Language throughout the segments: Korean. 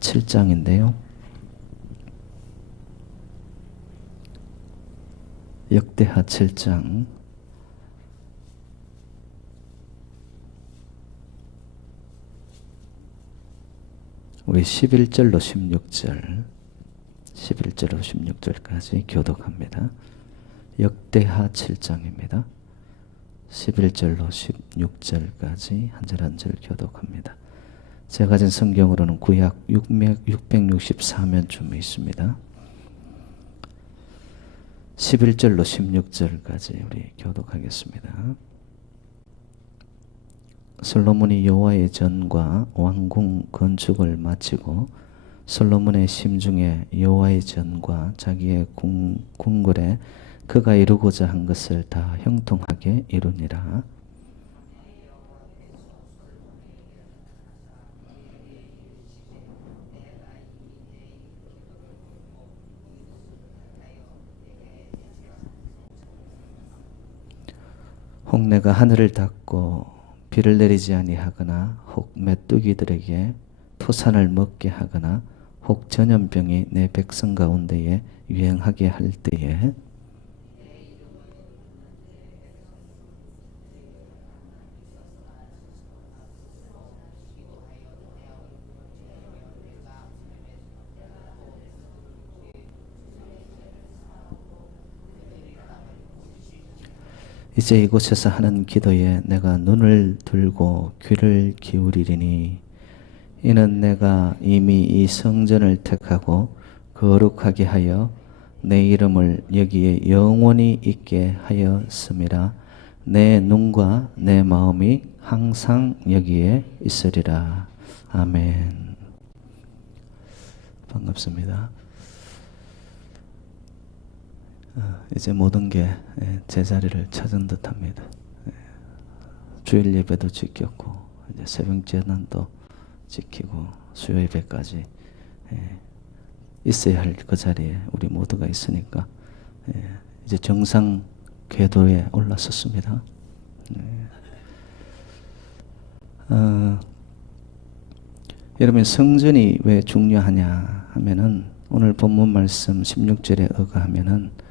7장인데요. 역대하 7장 우리 11절로 16절까지 교독합니다. 역대하 7장입니다. 11절로 16절까지 한 절 한 절 교독합니다. 제가 가진 성경으로는 구약 664면쯤에 있습니다. 11절로 16절까지 우리 교독하겠습니다. 솔로몬이 여호와의 전과 왕궁 건축을 마치고 솔로몬의 심중에 여호와의 전과 자기의 궁궐에 그가 이루고자 한 것을 다 형통하게 이루니라. 혹 내가 하늘을 닫고 비를 내리지 아니하거나 혹 메뚜기들에게 토산을 먹게 하거나 혹 전염병이 내 백성 가운데에 유행하게 할 때에 이제 이곳에서 하는 기도에 내가 눈을 들고 귀를 기울이리니 이는 내가 이미 이 성전을 택하고 거룩하게 하여 내 이름을 여기에 영원히 있게 하였음이라. 내 눈과 내 마음이 항상 여기에 있으리라. 아멘. 반갑습니다. 이제 모든 게 제자리를 찾은 듯합니다. 주일 예배도 지켰고 이제 새벽 제단도 지키고 수요 예배까지 있어야 할 그 자리에 우리 모두가 있으니까 이제 정상 궤도에 올라섰습니다. 여러분 성전이 왜 중요하냐 하면은 오늘 본문 말씀 16절에 의거하면은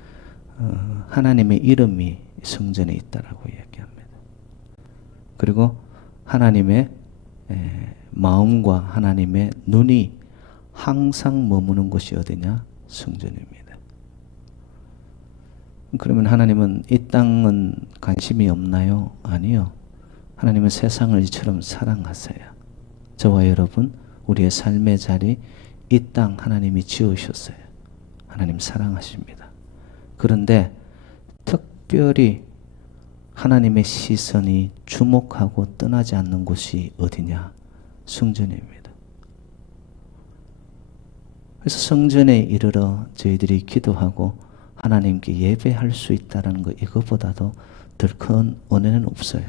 하나님의 이름이 성전에 있다라고 얘기합니다. 그리고 하나님의 마음과 하나님의 눈이 항상 머무는 곳이 어디냐? 성전입니다. 그러면 하나님은 이 땅은 관심이 없나요? 아니요. 하나님은 세상을 이처럼 사랑하세요. 저와 여러분 우리의 삶의 자리 이 땅 하나님이 지으셨어요. 하나님 사랑하십니다. 그런데 특별히 하나님의 시선이 주목하고 떠나지 않는 곳이 어디냐? 성전입니다. 그래서 성전에 이르러 저희들이 기도하고 하나님께 예배할 수 있다는 것 이것보다도 더 큰 은혜는 없어요.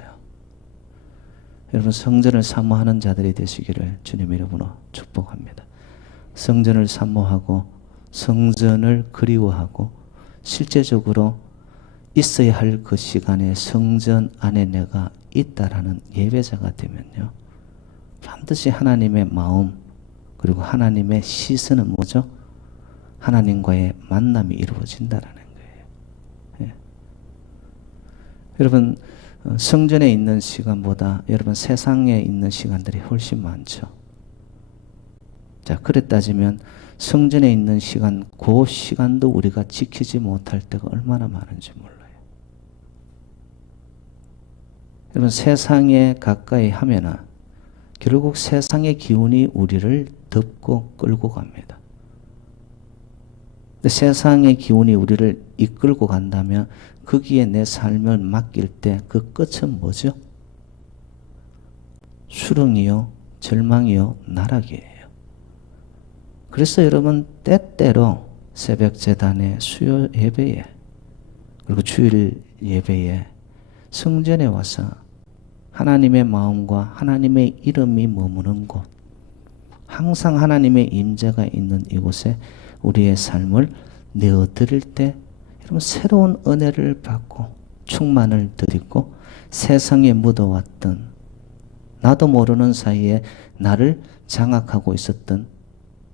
여러분 성전을 사모하는 자들이 되시기를 주님의 이름으로 축복합니다. 성전을 사모하고 성전을 그리워하고 실제적으로 있어야 할 그 시간에 성전 안에 내가 있다라는 예배자가 되면요. 반드시 하나님의 마음 그리고 하나님의 시선은 뭐죠? 하나님과의 만남이 이루어진다라는 거예요. 예. 여러분 성전에 있는 시간보다 여러분 세상에 있는 시간들이 훨씬 많죠. 자, 그래 따지면 성전에 있는 시간, 그 시간도 우리가 지키지 못할 때가 얼마나 많은지 몰라요. 여러분 세상에 가까이 하면은 결국 세상의 기운이 우리를 덮고 끌고 갑니다. 근데 세상의 기운이 우리를 이끌고 간다면 거기에 내 삶을 맡길 때 그 끝은 뭐죠? 수렁이요, 절망이요, 나락이에요. 그래서 여러분 때때로 새벽 제단에 수요 예배에 그리고 주일 예배에 성전에 와서 하나님의 마음과 하나님의 이름이 머무는 곳 항상 하나님의 임재가 있는 이곳에 우리의 삶을 내어드릴 때 여러분 새로운 은혜를 받고 충만을 드리고 세상에 묻어왔던 나도 모르는 사이에 나를 장악하고 있었던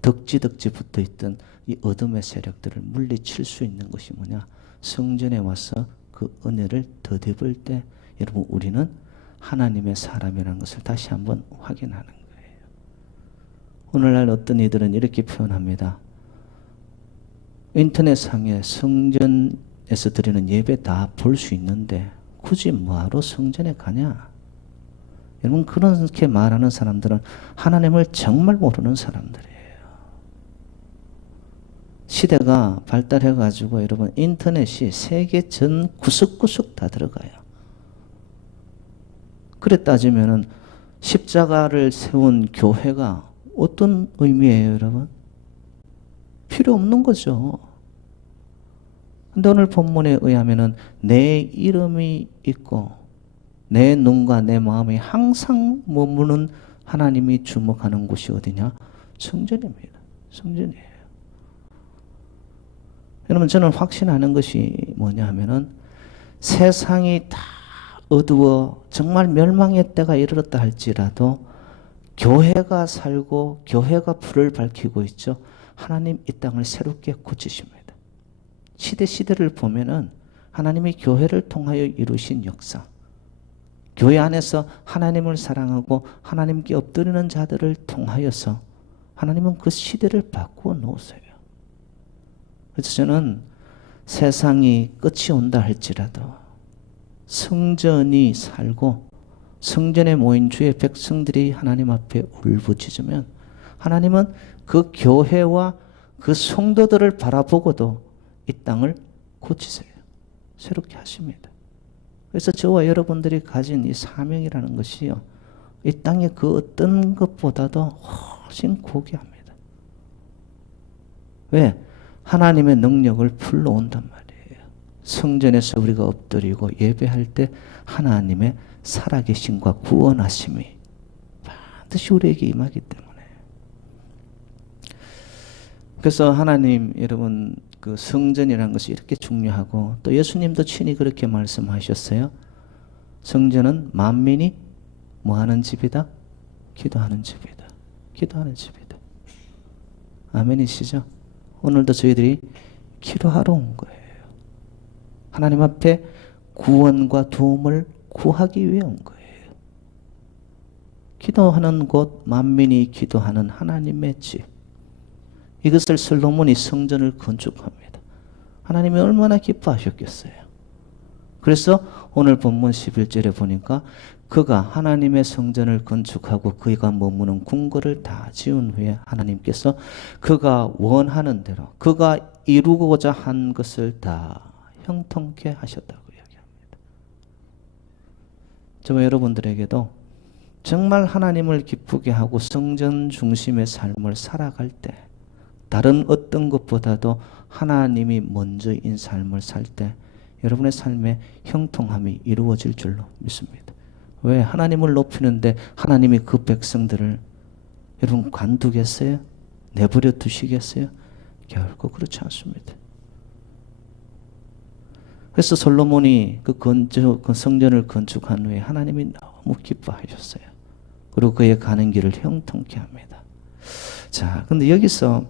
덕지덕지 붙어있던 이 어둠의 세력들을 물리칠 수 있는 것이 뭐냐? 성전에 와서 그 은혜를 덧입을 때 여러분 우리는 하나님의 사람이라는 것을 다시 한번 확인하는 거예요. 오늘날 어떤 이들은 이렇게 표현합니다. 인터넷상에 성전에서 드리는 예배 다 볼 수 있는데 굳이 뭐하러 성전에 가냐? 여러분 그렇게 말하는 사람들은 하나님을 정말 모르는 사람들이에요. 시대가 발달해가지고 여러분 인터넷이 세계 전 구석구석 다 들어가요. 그래 따지면은 십자가를 세운 교회가 어떤 의미예요, 여러분? 필요 없는 거죠. 근데 오늘 본문에 의하면은 내 이름이 있고 내 눈과 내 마음이 항상 머무는 하나님이 주목하는 곳이 어디냐? 성전입니다. 성전이에요. 여러분 저는 확신하는 것이 뭐냐 하면은 세상이 다 어두워 정말 멸망의 때가 이르렀다 할지라도 교회가 살고 교회가 불을 밝히고 있죠. 하나님 이 땅을 새롭게 고치십니다. 시대를 보면은 하나님이 교회를 통하여 이루신 역사, 교회 안에서 하나님을 사랑하고 하나님께 엎드리는 자들을 통하여서 하나님은 그 시대를 바꾸어 놓으세요. 그래서 저는 세상이 끝이 온다 할지라도 성전이 살고 성전에 모인 주의 백성들이 하나님 앞에 울부짖으면 하나님은 그 교회와 그 성도들을 바라보고도 이 땅을 고치세요. 새롭게 하십니다. 그래서 저와 여러분들이 가진 이 사명이라는 것이요, 이 땅의 그 어떤 것보다도 훨씬 고귀합니다. 왜? 하나님의 능력을 불러온단 말이에요. 성전에서 우리가 엎드리고 예배할 때 하나님의 살아계심과 구원하심이 반드시 우리에게 임하기 때문에. 그래서 하나님 여러분 그 성전이라는 것이 이렇게 중요하고 또 예수님도 친히 그렇게 말씀하셨어요. 성전은 만민이 뭐하는 집이다? 기도하는 집이다. 기도하는 집이다. 아멘이시죠? 오늘도 저희들이 기도하러 온 거예요. 하나님 앞에 구원과 도움을 구하기 위해 온 거예요. 기도하는 곳, 만민이 기도하는 하나님의 집. 이것을 솔로몬이 성전을 건축합니다. 하나님이 얼마나 기뻐하셨겠어요. 그래서 오늘 본문 11절에 보니까 그가 하나님의 성전을 건축하고 그가 머무는 궁궐을 다 지은 후에 하나님께서 그가 원하는 대로 그가 이루고자 한 것을 다 형통케 하셨다고 이야기합니다. 저와 여러분들에게도 정말 하나님을 기쁘게 하고 성전 중심의 삶을 살아갈 때 다른 어떤 것보다도 하나님이 먼저인 삶을 살 때 여러분의 삶에 형통함이 이루어질 줄로 믿습니다. 왜? 하나님을 높이는데 하나님이 그 백성들을 여러분 관두겠어요? 내버려 두시겠어요? 결코 그렇지 않습니다. 그래서 솔로몬이 그 성전을 건축한 후에 하나님이 너무 기뻐하셨어요. 그리고 그의 가는 길을 형통케 합니다. 자, 근데 여기서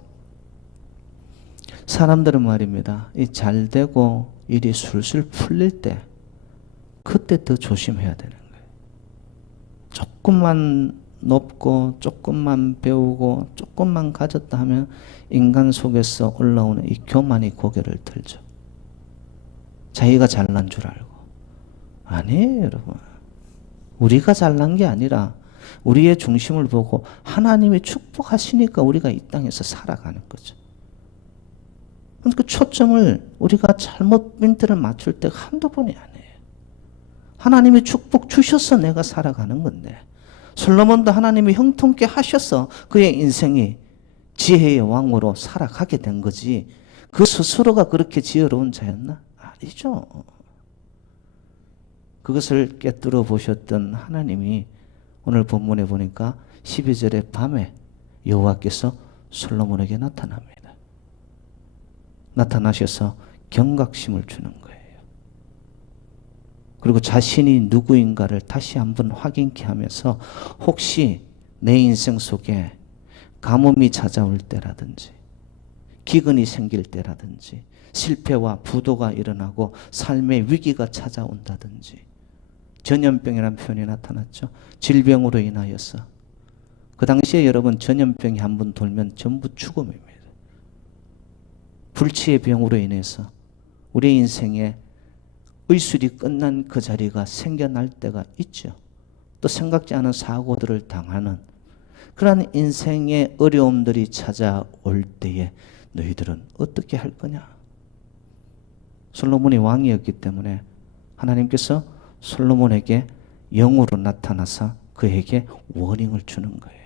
사람들은 말입니다. 이 잘 되고 일이 술술 풀릴 때 그때 더 조심해야 되는 거예요. 조금만 높고 조금만 배우고 조금만 가졌다 하면 인간 속에서 올라오는 이 교만이 고개를 들죠. 자기가 잘난 줄 알고. 아니에요, 여러분. 우리가 잘난 게 아니라 우리의 중심을 보고 하나님이 축복하시니까 우리가 이 땅에서 살아가는 거죠. 그 초점을 우리가 잘못 멘트를 맞출 때가 한두 번이 아니에요. 하나님이 축복 주셔서 내가 살아가는 건데 솔로몬도 하나님이 형통케 하셔서 그의 인생이 지혜의 왕으로 살아가게 된 거지 그 스스로가 그렇게 지혜로운 자였나? 아니죠. 그것을 깨뜨려 보셨던 하나님이 오늘 본문에 보니까 12절의 밤에 여호와께서 솔로몬에게 나타납니다. 나타나셔서 경각심을 주는 거예요. 그리고 자신이 누구인가를 다시 한번 확인케 하면서 혹시 내 인생 속에 가뭄이 찾아올 때라든지 기근이 생길 때라든지 실패와 부도가 일어나고 삶의 위기가 찾아온다든지 전염병이라는 표현이 나타났죠. 질병으로 인하여서. 그 당시에 여러분 전염병이 한 번 돌면 전부 죽음입니다. 불치의 병으로 인해서 우리 인생에 의술이 끝난 그 자리가 생겨날 때가 있죠. 또 생각지 않은 사고들을 당하는 그러한 인생의 어려움들이 찾아올 때에 너희들은 어떻게 할 거냐? 솔로몬이 왕이었기 때문에 하나님께서 솔로몬에게 영으로 나타나서 그에게 워닝을 주는 거예요.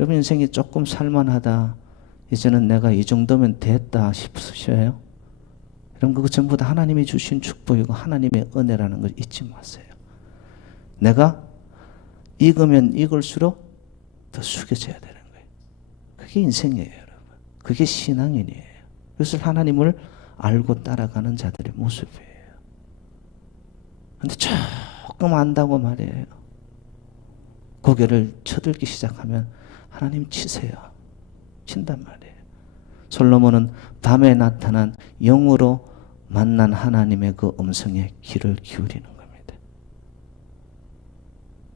여러분 인생이 조금 살만하다. 이제는 내가 이 정도면 됐다 싶으셔요? 여러분 그거 전부 다 하나님이 주신 축복이고 하나님의 은혜라는 걸 잊지 마세요. 내가 익으면 익을수록 더 숙여져야 되는 거예요. 그게 인생이에요, 여러분. 그게 신앙인이에요. 그것을 하나님을 알고 따라가는 자들의 모습이에요. 근데 조금 안다고 말이에요. 고개를 쳐들기 시작하면 하나님 치세요. 친단 말이에요. 솔로몬은 밤에 나타난 영으로 만난 하나님의 그 음성에 귀를 기울이는 겁니다.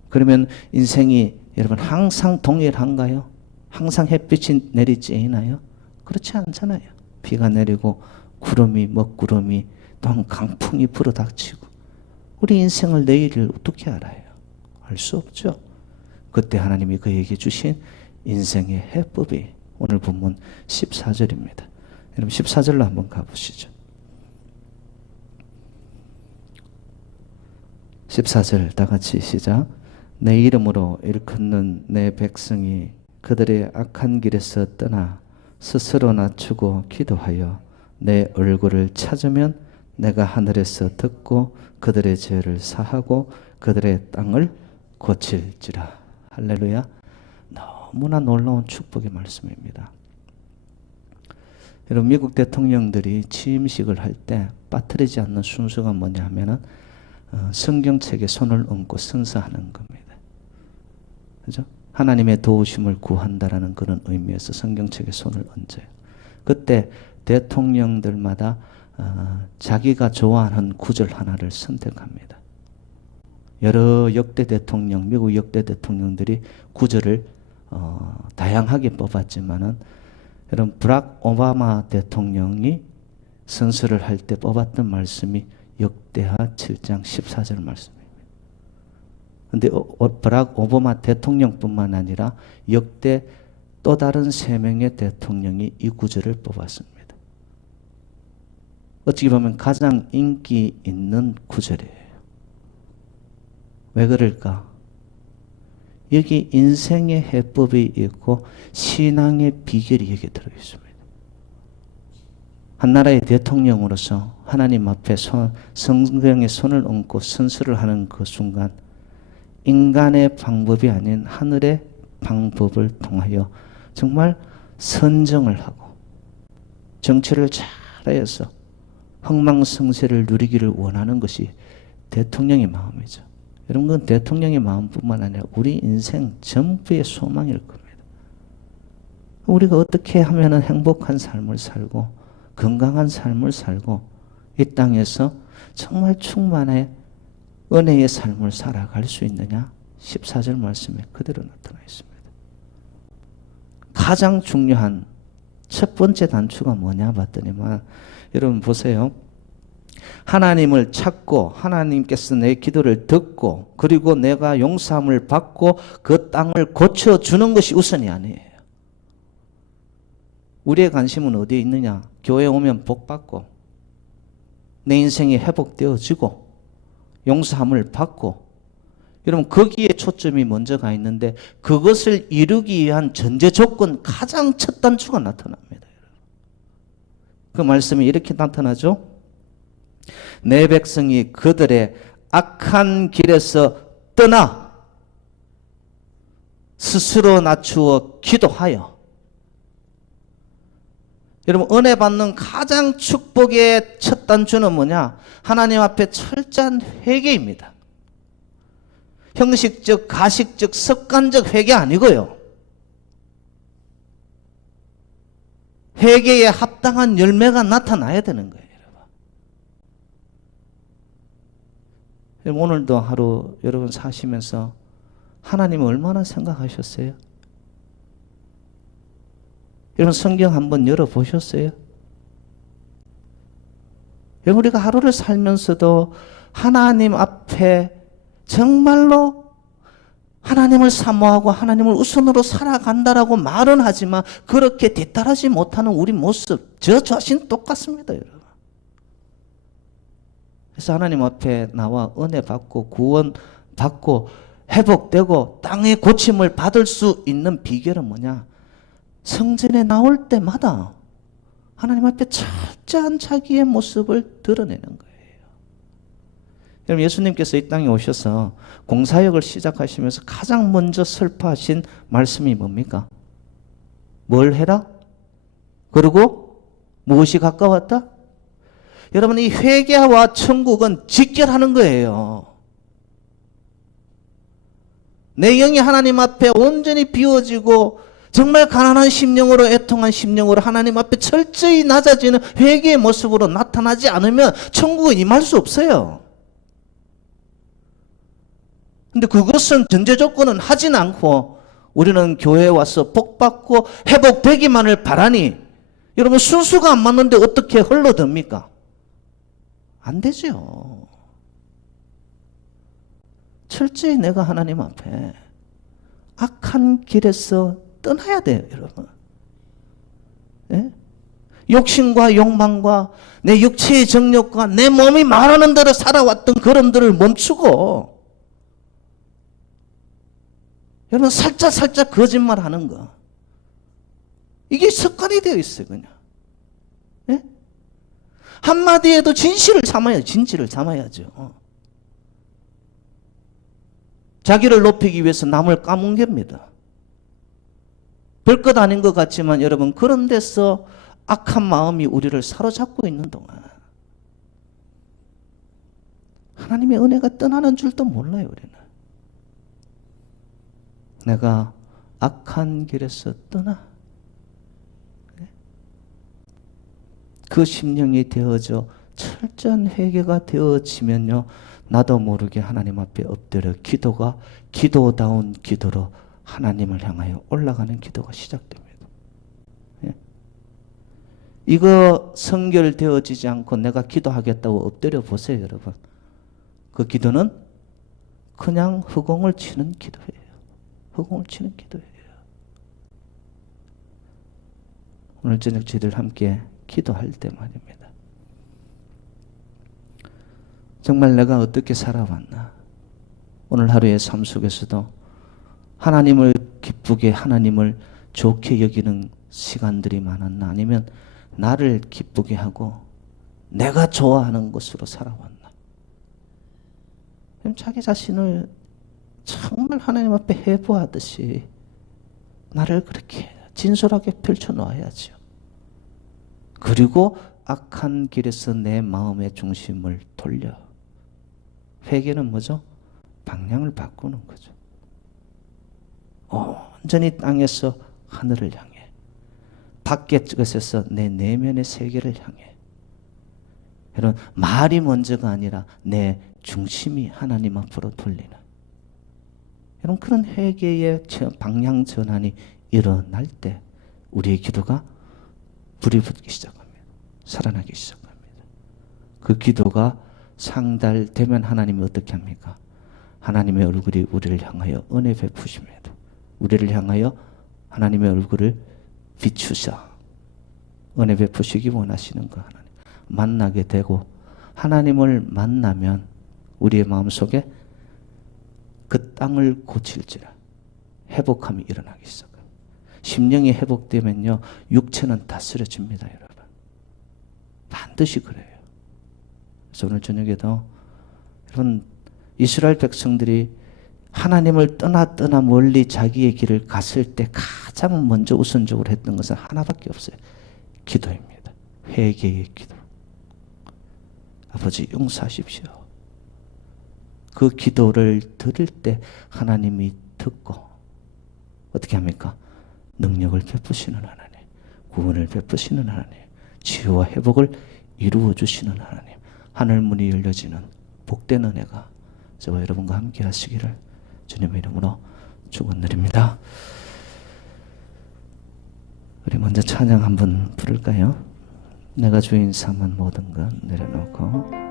그러면 인생이 여러분 항상 동일한가요? 항상 햇빛이 내리쬐이나요? 그렇지 않잖아요. 비가 내리고 구름이 먹구름이 또한 강풍이 불어닥치고 우리 인생을 내일을 어떻게 알아요? 알 수 없죠. 그때 하나님이 그에게 주신 인생의 해법이 오늘 본문 14절입니다. 여러분 14절로 한번 가보시죠. 14절 다 같이 시작. 내 이름으로 일컫는 내 백성이 그들의 악한 길에서 떠나 스스로 낮추고 기도하여 내 얼굴을 찾으면 내가 하늘에서 듣고 그들의 죄를 사하고 그들의 땅을 고칠지라. 할렐루야. 너무나 놀라운 축복의 말씀입니다. 여러분 미국 대통령들이 취임식을 할 때 빠뜨리지 않는 순서가 뭐냐 하면은 성경책에 손을 얹고 선서하는 겁니다. 그죠? 하나님의 도우심을 구한다라는 그런 의미에서 성경책에 손을 얹어요. 그때 대통령들마다 자기가 좋아하는 구절 하나를 선택합니다. 여러 역대 대통령, 미국 역대 대통령들이 구절을 다양하게 뽑았지만은 여러분 브락 오바마 대통령이 선서를 할 때 뽑았던 말씀이 역대하 7장 14절 말씀입니다. 근데 브락 오바마 대통령뿐만 아니라 역대 또 다른 3명의 대통령이 이 구절을 뽑았습니다. 어찌 보면 가장 인기 있는 구절이에요. 왜 그럴까? 여기 인생의 해법이 있고 신앙의 비결이 여기에 들어있습니다. 한 나라의 대통령으로서 하나님 앞에 성경에 손을 얹고 선서를 하는 그 순간 인간의 방법이 아닌 하늘의 방법을 통하여 정말 선정을 하고 정치를 잘해서 흥망성쇠를 누리기를 원하는 것이 대통령의 마음이죠. 여러분 그건 대통령의 마음뿐만 아니라 우리 인생 전부의 소망일 겁니다. 우리가 어떻게 하면 행복한 삶을 살고 건강한 삶을 살고 이 땅에서 정말 충만한 은혜의 삶을 살아갈 수 있느냐? 14절 말씀에 그대로 나타나 있습니다. 가장 중요한 첫 번째 단추가 뭐냐 봤더니만 여러분 보세요. 하나님을 찾고 하나님께서 내 기도를 듣고 그리고 내가 용서함을 받고 그 땅을 고쳐주는 것이 우선이 아니에요. 우리의 관심은 어디에 있느냐? 교회 오면 복 받고 내 인생이 회복되어지고 용서함을 받고 여러분 거기에 초점이 먼저 가 있는데 그것을 이루기 위한 전제 조건 가장 첫 단추가 나타납니다. 그 말씀이 이렇게 나타나죠. 내 백성이 그들의 악한 길에서 떠나 스스로 낮추어 기도하여. 여러분 은혜 받는 가장 축복의 첫 단추는 뭐냐? 하나님 앞에 철저한 회개입니다. 형식적, 가식적, 습관적 회개 아니고요. 회개에 합당한 열매가 나타나야 되는 거예요. 여러분, 오늘도 하루 여러분 사시면서 하나님을 얼마나 생각하셨어요? 여러분 성경 한번 열어보셨어요? 여러분 우리가 하루를 살면서도 하나님 앞에 정말로 하나님을 사모하고 하나님을 우선으로 살아간다라고 말은 하지만 그렇게 뒤따르지 못하는 우리 모습, 저 자신 똑같습니다, 여러분. 그래서 하나님 앞에 나와 은혜 받고 구원 받고 회복되고 땅의 고침을 받을 수 있는 비결은 뭐냐? 성전에 나올 때마다 하나님 앞에 철저한 자기의 모습을 드러내는 거예요. 여러분 예수님께서 이 땅에 오셔서 공사역을 시작하시면서 가장 먼저 설파하신 말씀이 뭡니까? 뭘 해라? 그리고 무엇이 가까웠다? 여러분 이 회개와 천국은 직결하는 거예요. 내 영이 하나님 앞에 온전히 비워지고 정말 가난한 심령으로 애통한 심령으로 하나님 앞에 철저히 낮아지는 회개의 모습으로 나타나지 않으면 천국은 임할 수 없어요. 근데 그것은 전제 조건은 하진 않고 우리는 교회에 와서 복 받고 회복되기만을 바라니 여러분 순수가 안 맞는데 어떻게 흘러듭니까? 안 되죠. 철저히 내가 하나님 앞에 악한 길에서 떠나야 돼요, 여러분. 예? 욕심과 욕망과 내 육체의 정욕과 내 몸이 말하는 대로 살아왔던 그런들을 멈추고 여러분 살짝 거짓말 하는 거 이게 습관이 되어 있어요, 그냥. 예? 한마디에도 진실을 삼아야죠. 자기를 높이기 위해서 남을 까뭉갭니다. 별것 아닌 것 같지만 여러분 그런 데서 악한 마음이 우리를 사로잡고 있는 동안 하나님의 은혜가 떠나는 줄도 몰라요, 우리는. 내가 악한 길에서 떠나 그 심령이 되어져 철저한 회개가 되어지면요 나도 모르게 하나님 앞에 엎드려 기도다운 기도로 하나님을 향하여 올라가는 기도가 시작됩니다. 예? 이거 성결되어지지 않고 내가 기도하겠다고 엎드려 보세요, 여러분. 그 기도는 그냥 허공을 치는 기도예요. 허공을 치는 기도예요. 오늘 저녁 저희들 함께 기도할 때 말입니다. 정말 내가 어떻게 살아왔나? 오늘 하루의 삶 속에서도 하나님을 기쁘게 하나님을 좋게 여기는 시간들이 많았나? 아니면 나를 기쁘게 하고 내가 좋아하는 것으로 살아왔나? 그럼 자기 자신을 정말 하나님 앞에 해부하듯이 나를 그렇게 진솔하게 펼쳐놓아야죠. 그리고 악한 길에서 내 마음의 중심을 돌려. 회개는 뭐죠? 방향을 바꾸는 거죠. 온전히 땅에서 하늘을 향해, 밖의 것에서 내 내면의 세계를 향해. 여러분 말이 먼저가 아니라 내 중심이 하나님 앞으로 돌리는 여러분 그런 회개의 방향 전환이 일어날 때 우리의 기도가 불이 붙기 시작합니다. 살아나기 시작합니다. 그 기도가 상달되면 하나님이 어떻게 합니까? 하나님의 얼굴이 우리를 향하여 은혜 베푸십니다. 우리를 향하여 하나님의 얼굴을 비추사 은혜 베푸시기 원하시는 거 하나님 만나게 되고 하나님을 만나면 우리의 마음속에 그 땅을 고칠지라 회복함이 일어나기 시작합니다. 심령이 회복되면요 육체는 다스려집니다, 여러분. 반드시 그래요. 그래서 오늘 저녁에도 여러분 이스라엘 백성들이 하나님을 떠나 멀리 자기의 길을 갔을 때 가장 먼저 우선적으로 했던 것은 하나밖에 없어요. 기도입니다. 회개의 기도. 아버지 용서하십시오. 그 기도를 들을 때 하나님이 듣고 어떻게 합니까? 능력을 베푸시는 하나님, 구원을 베푸시는 하나님, 치유와 회복을 이루어 주시는 하나님, 하늘 문이 열려지는 복된 은혜가 저와 여러분과 함께 하시기를 주님의 이름으로 축원드립니다. 우리 먼저 찬양 한번 부를까요? 내가 주인 삼은 모든 것 내려놓고